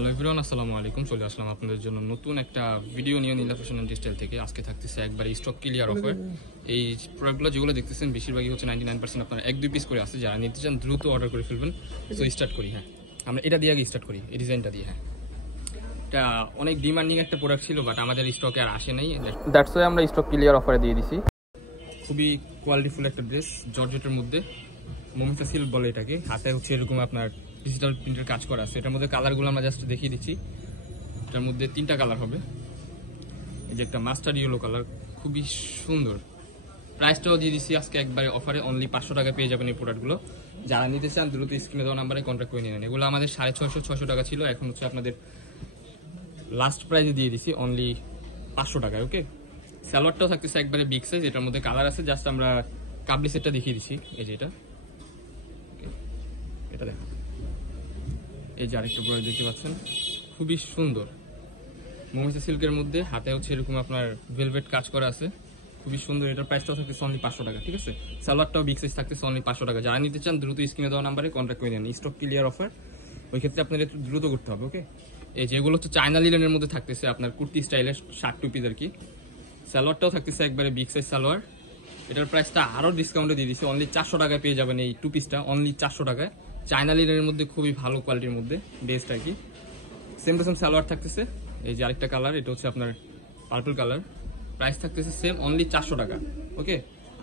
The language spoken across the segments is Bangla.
হ্যালো এভরিওয়ান, আসসালামু আলাইকুম। চলে আসলাম আপনাদের জন্য নতুন একটা ভিডিও নিয়ে নীলা ফ্যাশন অ্যান্ড টেক্সটাইল থেকে। আজকে থাকতেছে একবার স্টক ক্লিয়ার অফার। এই প্রোডাক্টগুলো যেগুলো দেখতেছেন বেশিরভাগই হচ্ছে 99% আপনারা 1-2 পিস করে আছে। যারা নিতে চান দ্রুত অর্ডার করে ফেলবেন। সো স্টার্ট করি। হ্যাঁ, আমরা এটা দিয়ে আগে স্টার্ট করি, এই ডিজাইনটা দিয়ে। হ্যাঁ, এটা অনেক ডিমান্ডিং একটা প্রোডাক্ট ছিল, বাট আমাদের স্টকে আর আসে নাই। দ্যাটস ওয়াই আমরা স্টক ক্লিয়ার অফারে দিয়ে দিছি। খুবই কোয়ালিটিফুল একটা ড্রেস, জর্জেটের মধ্যে, মমিতা সিল্ক বলে এটাকে। হাতে হচ্ছে এরকম আপনার ডিজিটাল প্রিন্টের কাজ করা আছে। এটার মধ্যে কালারগুলো আমরা জাস্ট দেখিয়ে দিচ্ছি। এটার মধ্যে 3টা কালার হবে। এই যে একটা মাস্টার ইয়েলো কালার, খুবই সুন্দর। প্রাইসটাও দিয়ে দিচ্ছি আজকে একবারে অফারে, অনলি 500 টাকা পেয়ে যাবেন এই প্রোডাক্টগুলো। যারা নিতে চান দ্রুত স্ক্রিনে দেওয়া নাম্বারে কন্ট্যাক্ট করে নিয়ে নেন। এগুলো আমাদের 650-600 টাকা ছিল, এখন হচ্ছে আপনাদের লাস্ট প্রাইসে দিয়ে দিচ্ছি অনলি 500 টাকায়। ওকে, সালোয়ারটাও থাকতেছে একবারে বিগ সাইজ। এটার মধ্যে কালার আছে, জাস্ট আমরা কাবলি সেটটা দেখিয়ে দিচ্ছি। এই যে এটা দেখুন, এই যে আরেকটা প্রোডাক্ট দেখতে পাচ্ছেন, খুবই সুন্দর মমিতা সিল্কের মধ্যে। হাতে হচ্ছে এরকম আপনার ভেলভেট কাজ করা আছে, খুবই সুন্দর। এটার প্রাইসটাও থাকতেছে অনলি 500 টাকা। ঠিক আছে, সালোয়ারটাও বিগ সাইজ থাকতেছে অনলি 500 টাকা। যারা নিতে চান দ্রুত স্ক্রিনে দেওয়া নাম্বারে কন্ট্যাক্ট করে নেন। স্টক ক্লিয়ার অফার, ওই ক্ষেত্রে আপনাদের একটু দ্রুত করতে হবে। ওকে, এই যেগুলো হচ্ছে চায়না লিলেনের মধ্যে থাকতেছে আপনার কুর্তি স্টাইলের শার্ট টু পিস আর কি। সালোয়ারটাও থাকতেছে একবারে বিগ সাইজ সালোয়ার। এটার প্রাইসটা আরও ডিসকাউন্টে দিয়ে দিচ্ছে, অনলি 400 টাকায় পেয়ে যাবেন এই টু পিসটা, অনলি 400 টাকায়। চায়না লিলেনের মধ্যে খুবই ভালো কোয়ালিটির মধ্যে বেস্ট আর কি। সেম টু সেম সালোয়ার থাকতেছে। এই যে আরেকটা কালার, এটা হচ্ছে আপনার পার্পল কালার। প্রাইস থাকতেছে সেম, অনলি 400 টাকা। ওকে,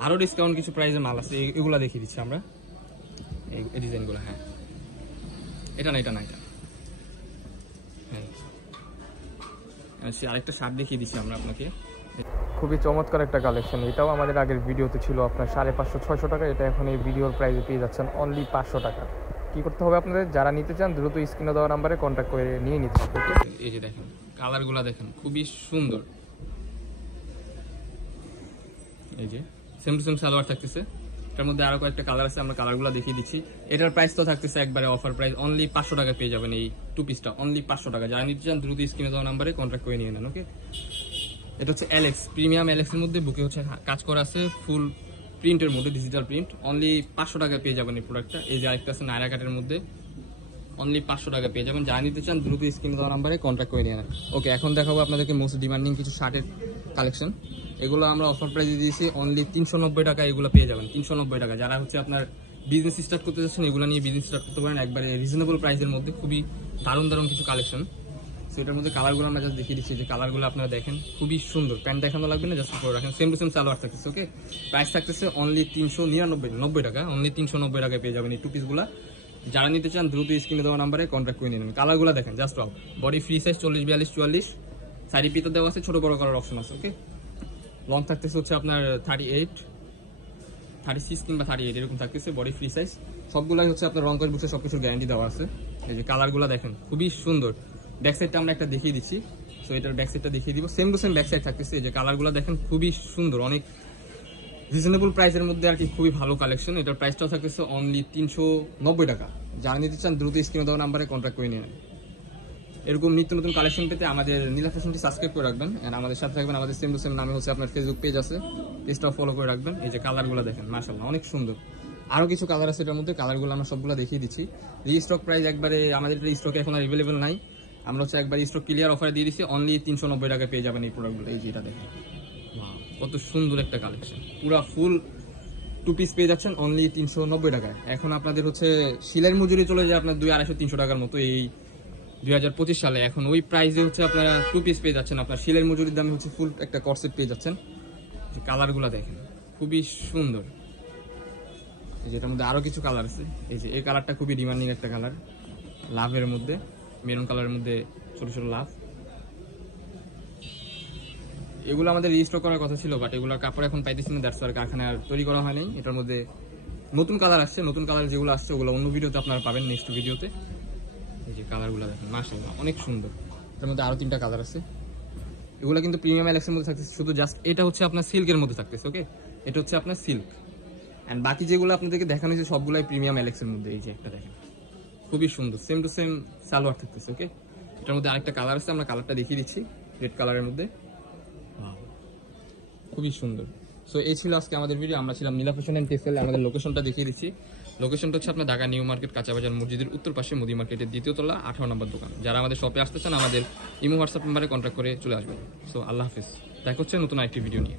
আরও ডিসকাউন্ট কিছু প্রাইসের মাল আছে, এগুলো দেখিয়ে দিচ্ছি আমরা, এই ডিজাইনগুলো। হ্যাঁ, এটা না, এটা হ্যাঁ, আরেকটা শার্ট দেখিয়ে দিচ্ছি আমরা আপনাকে। খুবই চমৎকার একটা কালেকশন। এটাও আমাদের আগের ভিডিওতে ছিল আপনার 550-600 টাকা। এটা এখন এই ভিডিওর প্রাইসে পেয়ে যাচ্ছেন অনলি 500 টাকা। কী করতে হবে আপনাদের? যারা নিতে চান দ্রুত স্ক্রিনে দেওয়া নাম্বারে কন্ট্যাক্ট করে নিয়ে নিতে হবে। এই যে দেখেন কালারগুলো, দেখেন খুবই সুন্দর। এই যে সেম টু সেম সালোয়ার থাকতেছে। এটার মধ্যে আরো কয়েকটা কালার আছে, আমরা কালারগুলো দেখিয়ে দিচ্ছি। এটার প্রাইস তো থাকতেছে একবারে অফার প্রাইস, অনলি 500 টাকা পেয়ে যাবেন এই টু পিসটা, অনলি 500 টাকা। যারা নিতে চান দ্রুত স্ক্রিনে দেওয়া নাম্বারে কন্ট্যাক্ট করে নিয়ে নেন। ওকে, এটা হচ্ছে এলএক্স, প্রিমিয়াম এলএক্স এর মধ্যে বুকে হচ্ছে কাজ করা আছে, ফুল প্রিন্টের মধ্যে, ডিজিটাল প্রিন্ট। অনলি 500 টাকা পেয়ে যাবেন এই প্রোডাক্টটা। এই যে আরেকটা আছে নায়রা কাটের মধ্যে, অনলি 500 টাকা পেয়ে যাবেন। যারা নিতে চান দ্রুত স্ক্রিনে দেওয়া নাম্বারে কন্ট্যাক্ট করে নিয়ে নেন। ওকে, এখন দেখাবো আপনাদেরকে মোস্ট ডিমান্ডিং কিছু শার্টের কালেকশন। এগুলো আমরা অফার প্রাইসে দিয়েছি অনলি 390 টাকা। এগুলো পেয়ে যাবেন 390 টাকা। যারা হচ্ছে আপনার বিজনেস স্টার্ট করতে যাচ্ছেন, এগুলো নিয়ে বিজনেস স্টার্ট করতে পারেন একবারে রিজনেবল প্রাইসের মধ্যে। খুবই দারুণ কিছু কালেকশন। সো এটার মধ্যে কালারগুলো আমরা জাস্ট দেখিয়ে দিচ্ছি। যে কালারগুলো আপনারা দেখেন, খুবই সুন্দর। প্যান্ট দেখানো লাগবে না, জাস্ট করে রাখেন। সেম টু সেম সালোয়ার থাকতেছে। ওকে, প্রাইস থাকতেছে অনলি 390 টাকা। অনলি 390 টাকায় পেয়ে যাবেন এই টু পিসগুলো। যারা নিতে চান দ্রুত স্ক্রিনে দেওয়া নাম্বারে কন্ট্যাক্ট করে নেবেন। কালারগুলো দেখেন, just of. Body free size 40, 42, 44, সাইডে পিতো দেওয়া আছে, ছোট বড় করার অপশন আছে। ওকে, লং থাকতেছে হচ্ছে আপনার 38, 36 কিংবা 38 এরকম থাকতেছে, বডি ফ্রি সাইজ। সবগুলাই হচ্ছে আপনার রং কস বুকসে সবকিছুর গ্যারান্টি দেওয়া আছে। এই যে কালারগুলো দেখেন, খুবই সুন্দর। ব্যাক সাইডটা আমরা একটা দেখিয়ে দিচ্ছি। সো এটার ব্যাক সাইডটা দেখিয়ে দিব, same to same back side থাকতেছে। এই যে কালারগুলো দেখেন, খুবই সুন্দর, অনেক রিজনেবল প্রাইসের মধ্যে আর কি, খুবই ভালো কালেকশন। এটার প্রাইসটাও থাকতেছে অনলি 390 টাকা। যারা নিতে চান দ্রুত স্ক্রিনে দেওয়া নাম্বারে কন্ট্যাক্ট করে নিয়ে নেন। এরকম নিত্য নতুন কালেকশন পেতে আমাদের নীলা ফ্যাশনটি সাবস্ক্রাইব করে রাখবেন, এন্ড আমাদের সাথে থাকবেন। আমাদের সেম টু সেম নামে হচ্ছে আপনার ফেসবুক পেজ আছে, পেজটাও ফলো করে রাখবেন। এই যে কালারগুলো দেখেন, মাশাআল্লাহ অনেক সুন্দর। আরও কিছু কালার আছে এটার মধ্যে, কালারগুলো আমরা সবগুলো দেখিয়ে দিচ্ছি। রিস্টক প্রাইস একবারে আমাদের স্টকে এখন আর অ্যাভেলেবেল নাই। আমরা হচ্ছে একবার স্টক ক্লিয়ার অফারে দিয়ে দিচ্ছি, অনলি 390 টাকায় পেয়ে যাবেন এই প্রোডাক্টগুলো। এই যে এটা দেখেন, কত সুন্দর একটা কালেকশন। পুরা ফুল টু পিস পেয়ে যাচ্ছেন অনলি 390 টাকায়। এখন আপনাদের হচ্ছে সিলের মজুরি চলে যায় আপনার 200-300 টাকার মতো এই 2025 সালে। এখন ওই প্রাইসে হচ্ছে আপনারা টু পিস পেয়ে যাচ্ছেন, আপনার সিলের মজুরির দামে হচ্ছে ফুল একটা কর্সেট পেয়ে যাচ্ছেন। কালারগুলো দেখেন, খুবই সুন্দর। যেটার মধ্যে আরো কিছু কালার আছে। এই যে এই কালারটা খুবই ডিমান্ডিং একটা কালার, লাভের মধ্যে, মেরুন কালারের মধ্যে ছোট ছোট লাভ। এগুলো আমাদের রিস্টক করার কথা ছিল, বাট এগুলোর কাপড় এখন পাইতেছি না, দ্যাটস ওয়াই কারখানায় আর তৈরি করা হয়নি। এটার মধ্যে নতুন কালার আসছে, নতুন কালার যেগুলো আসছে ওগুলো অন্য ভিডিওতে আপনারা পাবেন, নেক্সট ভিডিওতে। এই যে কালারগুলো দেখেন, মাশাআল্লাহ অনেক সুন্দর। এটার মধ্যে আরো 3টা কালার আছে। এগুলো কিন্তু প্রিমিয়াম এলেক্সের মধ্যে থাকতেছে, শুধু জাস্ট এটা হচ্ছে আপনার সিল্কের মধ্যে থাকতেছে। ওকে, এটা হচ্ছে আপনার সিল্ক, এন্ড বাকি যেগুলো আপনাদেরকে দেখানো হয়েছে সবগুলাই প্রিমিয়াম এলেক্সের মধ্যে। এই যে একটা দেখেন, খুবই সুন্দর, সেম টু সেম সালোয়ার থাকতেছে। ওকে, এটার মধ্যে আরেকটা কালার আছে, আমরা কালারটা দেখিয়ে দিচ্ছি, রেড কালারের মধ্যে, খুবই সুন্দর। সো এই ছিল আজকে আমাদের ভিডিও। আমরা ছিলাম নীলা ফ্যাশন এন্ড টেক্সটাইল। আমাদের লোকেশনটা দেখিয়ে দিচ্ছি, লোকেশনটা হচ্ছে আপনার ঢাকা নিউ মার্কেট কাঁচাবাজার মসজিদের উত্তর পাশে মুদি মার্কেটের 2য় তলা 18 নম্বর দোকান। যারা আমাদের শপে আসতে চান আমাদের ইমো হোয়াটসঅ্যাপ নাম্বারে কন্ট্যাক্ট করে চলে আসবেন। সো আল্লাহ হাফিজ, দেখা হচ্ছে নতুন আরেকটি ভিডিও নিয়ে।